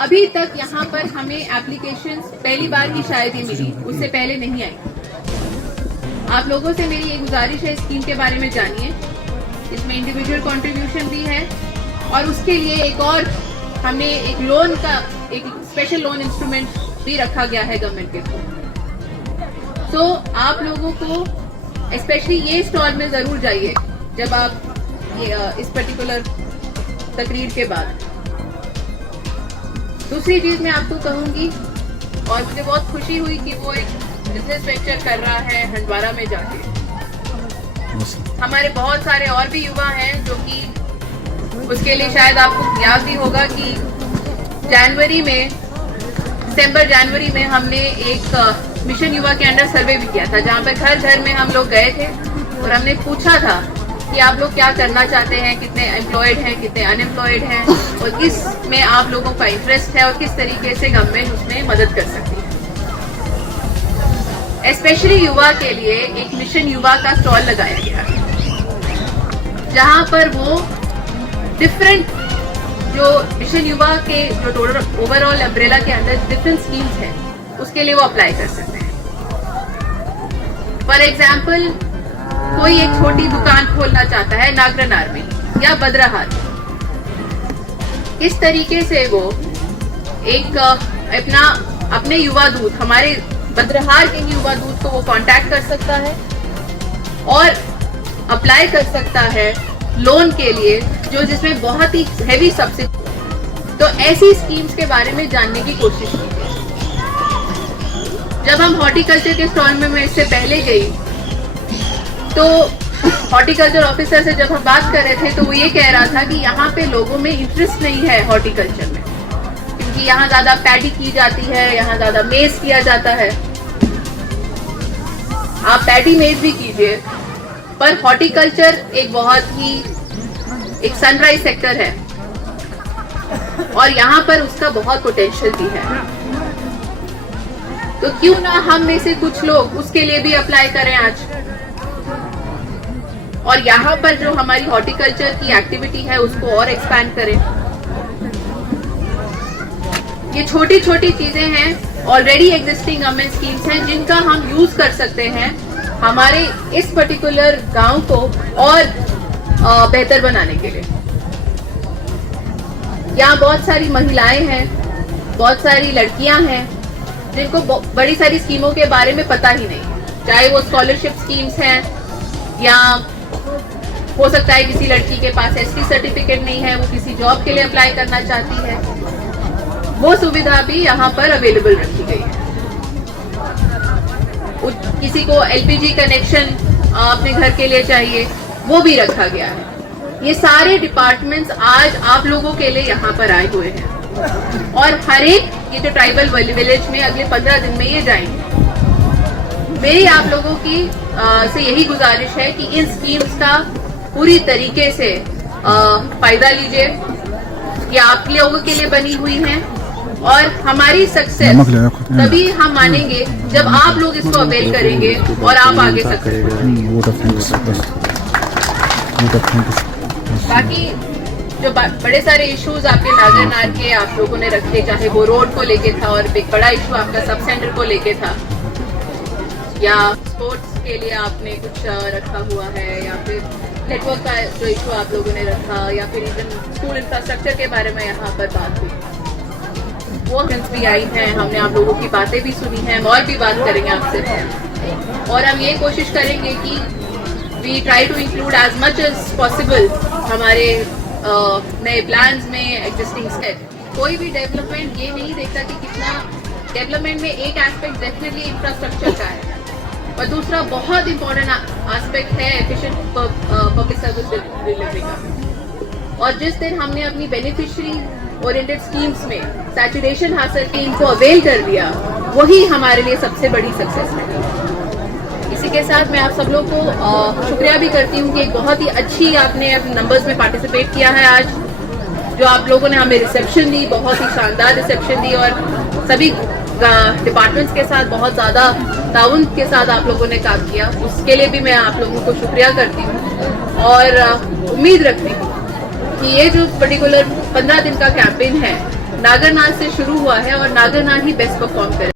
अभी तक यहाँ पर हमें एप्लीकेशंस पहली बार ही शायद ही मिली, उससे पहले नहीं आई। आप लोगों से मेरी एक गुजारिश है, स्कीम के बारे में जानिए। इसमें इंडिविजुअल कंट्रीब्यूशन भी है और उसके लिए एक और हमें एक लोन का एक स्पेशल लोन इंस्ट्रूमेंट भी रखा गया है गवर्नमेंट के थ्रू। तो आप लोगों को स्पेशली ये स्टॉल में जरूर जाइए जब आप इस पर्टिकुलर तकरीर के बाद। दूसरी चीज मैं आपको कहूंगी, और मुझे बहुत खुशी हुई कि वो एक बिजनेस वेंचर कर रहा है हंडवारा में जाके। हमारे बहुत सारे और भी युवा हैं जो कि उसके लिए शायद आपको याद भी होगा कि दिसंबर जनवरी में हमने एक मिशन युवा के अंडर सर्वे भी किया था, जहाँ पर घर घर में हम लोग गए थे और हमने पूछा था कि आप लोग क्या करना चाहते हैं, कितने एम्प्लॉयड हैं, कितने अनएम्प्लॉयड हैं और इसमें आप लोगों का इंटरेस्ट है और किस तरीके से गवर्नमेंट उसमें मदद कर सकती है। स्पेशली युवा के लिए एक मिशन युवा का स्टॉल लगाया गया है, जहां पर वो डिफरेंट जो मिशन युवा के जो टोटल ओवरऑल अम्ब्रेला के अंदर डिफरेंट स्कीम्स हैं उसके लिए वो अप्लाई कर सकते हैं। फॉर एग्जाम्पल, कोई एक छोटी दुकान खोलना चाहता है नागरनार में या बद्रहार, किस तरीके से वो एक अपने युवा दूत, हमारे बद्रहार के युवा दूत को वो कांटेक्ट कर सकता है और अप्लाई कर सकता है लोन के लिए, जो जिसमें बहुत ही हेवी सब्सिडी। तो ऐसी स्कीम्स के बारे में जानने की कोशिश की। जब हम हॉर्टिकल्चर के स्टॉल में मैं इससे पहले गई तो हॉर्टिकल्चर ऑफिसर से जब हम बात कर रहे थे तो वो ये कह रहा था कि यहाँ पे लोगों में इंटरेस्ट नहीं है हॉर्टिकल्चर में, क्योंकि यहाँ ज्यादा पैडी की जाती है, यहाँ ज्यादा मेज किया जाता है। आप पैडी मेज भी कीजिए, पर हॉर्टिकल्चर एक बहुत ही एक सनराइज सेक्टर है और यहाँ पर उसका बहुत पोटेंशियल भी है। तो क्यों ना हम में से कुछ लोग उसके लिए भी अप्लाई करें आज, और यहाँ पर जो हमारी हॉर्टिकल्चर की एक्टिविटी है उसको और एक्सपैंड करें। ये छोटी छोटी चीजें हैं, ऑलरेडी एग्जिस्टिंग गवर्नमेंट स्कीम्स हैं जिनका हम यूज कर सकते हैं हमारे इस पर्टिकुलर गांव को और बेहतर बनाने के लिए। यहाँ बहुत सारी महिलाएं हैं, बहुत सारी लड़कियां हैं जिनको बड़ी सारी स्कीमों के बारे में पता ही नहीं है, चाहे वो स्कॉलरशिप स्कीम्स हैं या हो सकता है किसी लड़की के पास एसटी सर्टिफिकेट नहीं है, वो किसी जॉब के लिए अप्लाई करना चाहती है, वो सुविधा भी यहाँ पर अवेलेबल रखी गई है। किसी को एलपीजी कनेक्शन अपने घर के लिए चाहिए, वो भी रखा गया है। ये सारे डिपार्टमेंट्स आज आप लोगों के लिए यहाँ पर आए हुए हैं और हर एक ये जो ट्राइबल विलेज में अगले 15 दिन में ये जाएंगे। मेरी आप लोगों की से यही गुजारिश है कि इन स्कीम्स का पूरी तरीके से फायदा लीजिए। ये आप लोगों के लिए बनी हुई हैं और हमारी सक्सेस तभी हम मानेंगे जब आप लोग इसको अवेल करेंगे और आप आगे सक्सेस बढ़ेंगे। बाकी जो बड़े सारे इश्यूज आपके नागरनार के आप लोगों ने रखे, चाहे वो रोड को लेके था और एक बड़ा इशू आपका सब सेंटर को लेके था, या स्पोर्ट्स के लिए आपने कुछ रखा हुआ है, या फिर नेटवर्क का जो इशू आप लोगों ने रखा, या फिर इवन स्कूल इंफ्रास्ट्रक्चर के बारे में यहाँ पर बात हुई, वो भी आई हैं। हमने आप लोगों की बातें भी सुनी हैं और भी बात करेंगे आपसे। और हम ये कोशिश करेंगे कि we try to include as much as possible हमारे नए प्लान्स में एग्जिस्टिंग स्टेप। कोई भी डेवलपमेंट ये नहीं देखता कि कितना डेवलपमेंट में एक एस्पेक्ट डेफिनेटली इंफ्रास्ट्रक्चर का है और दूसरा बहुत इंपॉर्टेंट एस्पेक्ट है एफिशिएंट पब्लिक सर्विस डिलीवरी का। और जिस दिन हमने अपनी बेनिफिशियरी ओरिएंटेड स्कीम्स में सैचुरेशन हासिल की, इनको अवेल कर दिया, वही हमारे लिए सबसे बड़ी सक्सेस है। इसी के साथ मैं आप सब लोग को शुक्रिया भी करती हूँ कि एक बहुत ही अच्छी आपने अपने नंबर्स में पार्टिसिपेट किया है आज। जो आप लोगों ने हमें रिसेप्शन दी, बहुत ही शानदार रिसेप्शन दी और सभी डिपार्टमेंट्स के साथ बहुत ज़्यादा ताउन के साथ आप लोगों ने काम किया, उसके लिए भी मैं आप लोगों को शुक्रिया करती हूँ। और उम्मीद रखती हूँ कि ये जो पर्टिकुलर 15 दिन का कैंपेन है नागरनाल से शुरू हुआ है और नागरनाल ही बेस्ट परफॉर्म करे।